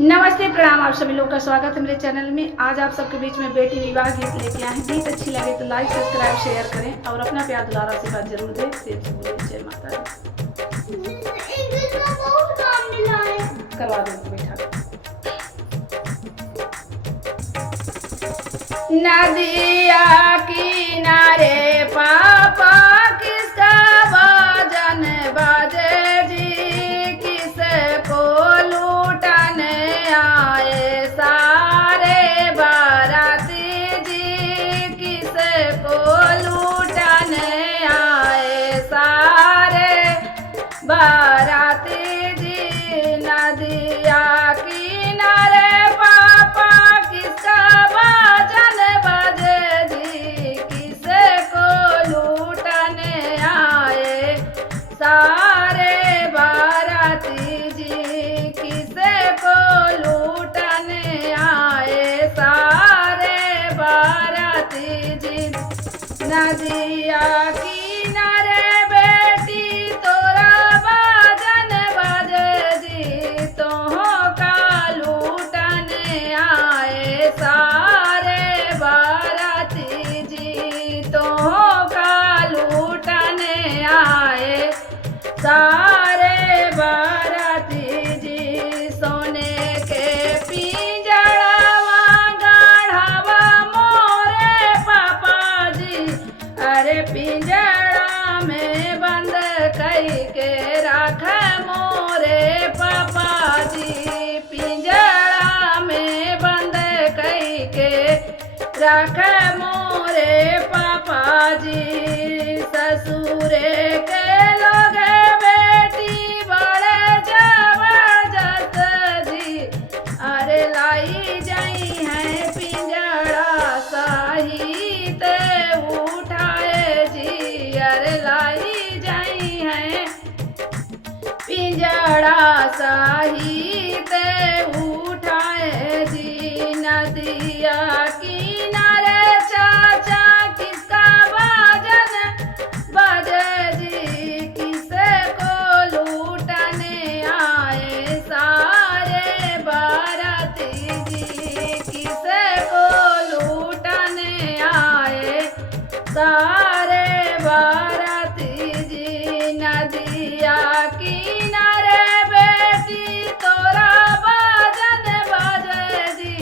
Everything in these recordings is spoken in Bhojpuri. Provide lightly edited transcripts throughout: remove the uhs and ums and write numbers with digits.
नमस्ते प्रणाम, आप सभी लोग का स्वागत है मेरे चैनल में। आज आप सबके बीच में बेटी विवाह गीत लेके आए हैं। गीत अच्छी लगे तो लाइक सब्सक्राइब शेयर करें और अपना प्यार दुलारा आशीर्वाद जरूर दें। शेर से बोलिए जय माता दी। करवा दो बैठा। नदिया किनारे पापा किसका भजन बाजे जी, किसको लूटने आए सारे बाराती जी, किसको लूटने आए सारे बाराती जी। नदिया किनारे पापा किसका भजन बाजे जी, किसको लूटने आए सारे बाराती जी, किसको लूटने आए सारे बाराती जी। नदिया किनारे बेटी तोरा भजन बाजे जी, तोहों का लूटने आए सारे बाराती जी, तोहों का लूटने आए सारे बाराती जी। सोने के पिंजड़वा गढ़वा मोरे पापा जी, अरे पिंजड़ा में बंद कई के रख मोरे पापा जी, पिंजड़ा में बंद कई के रख मोरे पापा जी। ससुरे के लोग बेटी बड़े जबरदस्त जी, अरे लाई जाई है पिंजड़ा साहित उठाए जी, अरे लाई जाई है पिंजड़ा साहित उठाए जी। नदिया किनारे चाचा किसका भजन बाजे जी, किसको लूटने आए सारे बाराती जी, किसको लूटने आए सारे बाराती जी। नदिया किनारे बेटी तोरा भजन बाजे जी,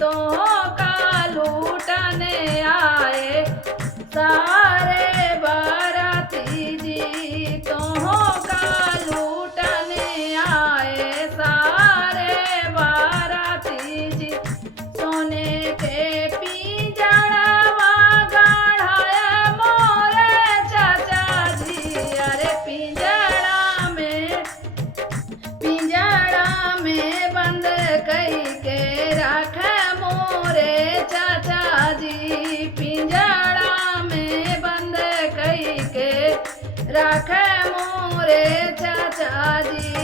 तोहों का लूटने आए सारे बाराती जी, तोहों का लूटने आए सारे बाराती जी। सोने के पिंजड़वा गढ़ाया मोरे चाचा जी, अरे पिंजड़ा में बंद कई के रख मोरे चाचा जी, पिंजड़ा में बंद कई के रख मोरे चाचा जी।